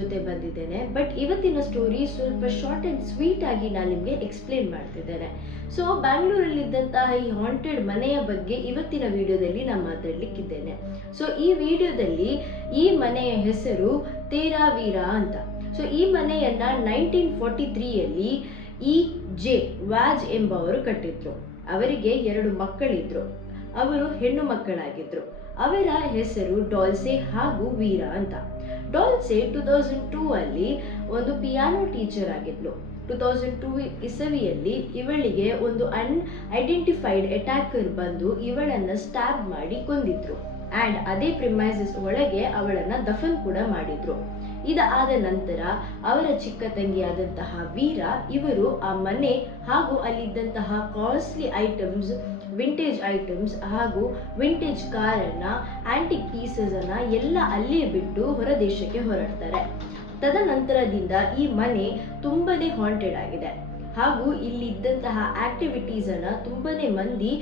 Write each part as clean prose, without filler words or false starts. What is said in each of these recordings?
ಜೊತೆ ಬಂದಿದ್ದೇನೆ. ಬಟ್ ಇವತ್ತಿನ ಸ್ಟೋರಿ ಸ್ವಲ್ಪ ಶಾರ್ಟ್ ಅಂಡ್ ಸ್ವೀಟ್ ಆಗಿ ನಾನು ನಿಮಗೆ ಎಕ್ಸ್ಪ್ಲೇನ್ ಮಾಡ್ತಿದ್ದೇನೆ. ಸೊ ಬ್ಯಾಂಗ್ಳೂರಲ್ಲಿದ್ದಂತಹ ಈ ಹಾಂಟೆಡ್ ಮನೆಯ ಬಗ್ಗೆ ಇವತ್ತಿನ ವಿಡಿಯೋದಲ್ಲಿ ನಾನು ಮಾತಾಡ್ಲಿಕ್ಕಿದ್ದೇನೆ. ಸೊ ಈ ವಿಡಿಯೋದಲ್ಲಿ ಈ ಮನೆಯ ಹೆಸರು ತೇರಾವೀರ ಅಂತ. ಸೊ ಈ ಮನೆಯನ್ನ 1943ಯಲ್ಲಿ E.J. ವ್ಯಾಜ್ ಎಂಬವರು ಕಟ್ಟಿದ್ರು. ಅವರಿಗೆ 2 ಮಕ್ಕಳಿದ್ರು. ಅವರು ಹೆಣ್ಣು ಮಕ್ಕಳಾಗಿದ್ರು. ಅವರ ಹೆಸರು ಡಾಲ್ಸೆ ಹಾಗೂ ವೀರ ಅಂತ. ಡಾಲ್ಸೆ 2002 ಅಲ್ಲಿ ಒಂದು ಪಿಯಾನೋ ಟೀಚರ್ ಆಗಿದ್ಲು. 2002 ಇಸವಿಯಲ್ಲಿ ಇವಳಿಗೆ ಒಂದು ಅನ್ಐಡೆಂಟಿಫೈಡ್ ಅಟ್ಯಾಕರ್ ಬಂದು ಇವಳನ್ನ ಸ್ಟ್ಯಾಬ್ ಮಾಡಿ ಕೊಂದಿದ್ರು. ಅಂಡ್ ಅದೇ ಪ್ರಿಮೈಸಸ್ ಒಳಗೆ ಅವಳನ್ನ ದಫನ್ ಕೂಡ ಮಾಡಿದ್ರು. ಇದಾದ ನಂತರ ಅವರ ಚಿಕ್ಕ ತಂಗಿಯಾದಂತಹ ವೀರ ಇವರು ಆ ಮನೆ ಹಾಗೂ ಅಲ್ಲಿದ್ದಂತಹ ಕಾಸ್ಟ್ಲಿ ಐಟಮ್ಸ್, ವಿಂಟೇಜ್ ಐಟಮ್ಸ್ ಹಾಗೂ ವಿಂಟೇಜ್ ಕಾರನ್ನ, ಆಂಟಿಕ್ ಪೀಸಸ್ ಅನ್ನ ಎಲ್ಲ ಅಲ್ಲೇ ಬಿಟ್ಟು ಹೊರ ದೇಶಕ್ಕೆ ಹೊರಡ್ತಾರೆ. ತದನಂತರದಿಂದ ಈ ಮನೆ ತುಂಬಾನೇ ಹಾಂಟೆಡ್ ಆಗಿದೆ ಹಾಗೂ ಇಲ್ಲಿದ್ದಂತಹ ಆಕ್ಟಿವಿಟೀಸ್ ಅನ್ನ ತುಂಬಾನೇ ಮಂದಿ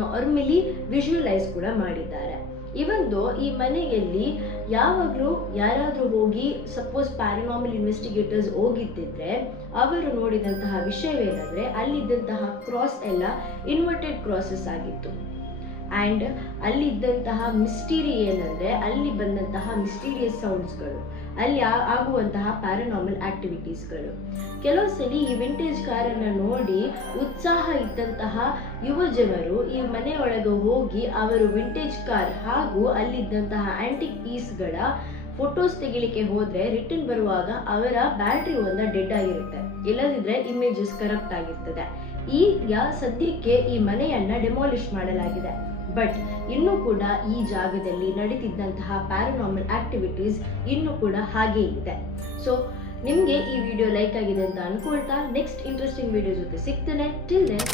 ನಾರ್ಮಲಿ ವಿಜುವಲೈಸ್ ಕೂಡ ಮಾಡಿದ್ದಾರೆ. ಇವೊಂದು ಈ ಮನೆಯಲ್ಲಿ ಯಾವಾಗಲೂ ಯಾರಾದರೂ ಹೋಗಿ ಸಪೋಸ್ ಪ್ಯಾರಾನಾರ್ಮಲ್ ಇನ್ವೆಸ್ಟಿಗೇಟರ್ಸ್ ಹೋಗಿದ್ದಿದ್ರೆ ಅವರು ನೋಡಿದಂತಹ ವಿಷಯವೇನೆಂದರೆ ಅಲ್ಲಿದ್ದಂತಹ ಕ್ರಾಸ್ ಎಲ್ಲ ಇನ್ವರ್ಟೆಡ್ ಕ್ರಾಸಸ್ ಆಗಿತ್ತು. ಆ್ಯಂಡ್ ಅಲ್ಲಿದ್ದಂತಹ ಮಿಸ್ಟೀರಿ ಏನಂದರೆ ಅಲ್ಲಿ ಬಂದಂತಹ ಮಿಸ್ಟೀರಿಯಸ್ ಸೌಂಡ್ಸ್ಗಳು, ಅಲ್ಲಿ ಆಗುವಂತಹ ಪ್ಯಾರಾನಾರ್ಮಲ್ ಆಕ್ಟಿವಿಟೀಸ್ಗಳು. ಕೆಲವು ಸಲ ಈ ವಿಂಟೇಜ್ ಕಾರನ್ನು ನೋಡಿ ಉತ್ಸಾಹ ಇದ್ದಂತಹ ಯುವ ಜನರು ಈ ಮನೆಯೊಳಗೆ ಹೋಗಿ ಅವರು ವಿಂಟೇಜ್ ಕಾರ್ ಹಾಗೂ ಅಲ್ಲಿದ್ದಂತಹ ಆಂಟಿಕ್ ಪೀಸ್ಗಳ ಫೋಟೋಸ್ ತೆಗಿಲಿಕ್ಕೆ ಹೋದ್ರೆ ರಿಟರ್ನ್ ಬರುವಾಗ ಅವರ ಬ್ಯಾಟ್ರಿ ಒಂದು ಡೆಡ್ ಆಗಿರುತ್ತೆ, ಇಲ್ಲದಿದ್ರೆ ಇಮೇಜಸ್ ಕರಪ್ಟ್ ಆಗಿರ್ತದೆ. ಈಗ ಸದ್ಯಕ್ಕೆ ಈ ಮನೆಯನ್ನ ಡೆಮಾಲಿಷ್ ಮಾಡಲಾಗಿದೆ. ಬಟ್ ಇನ್ನೂ ಕೂಡ ಈ ಜಾಗದಲ್ಲಿ ನಡೀತಿದ್ದಂತಹ ಪ್ಯಾರಾನಾರ್ಮಲ್ ಆಕ್ಟಿವಿಟೀಸ್ ಇನ್ನೂ ಕೂಡ ಹಾಗೇ ಇದೆ. ಸೊ ನಿಮಗೆ ಈ ವಿಡಿಯೋ ಲೈಕ್ ಆಗಿದೆ ಅಂತ ಅನ್ಕೊಳ್ತಾ ನೆಕ್ಸ್ಟ್ ಇಂಟ್ರೆಸ್ಟಿಂಗ್ ವಿಡಿಯೋ ಜೊತೆ ಸಿಗ್ತೇನೆ. Till then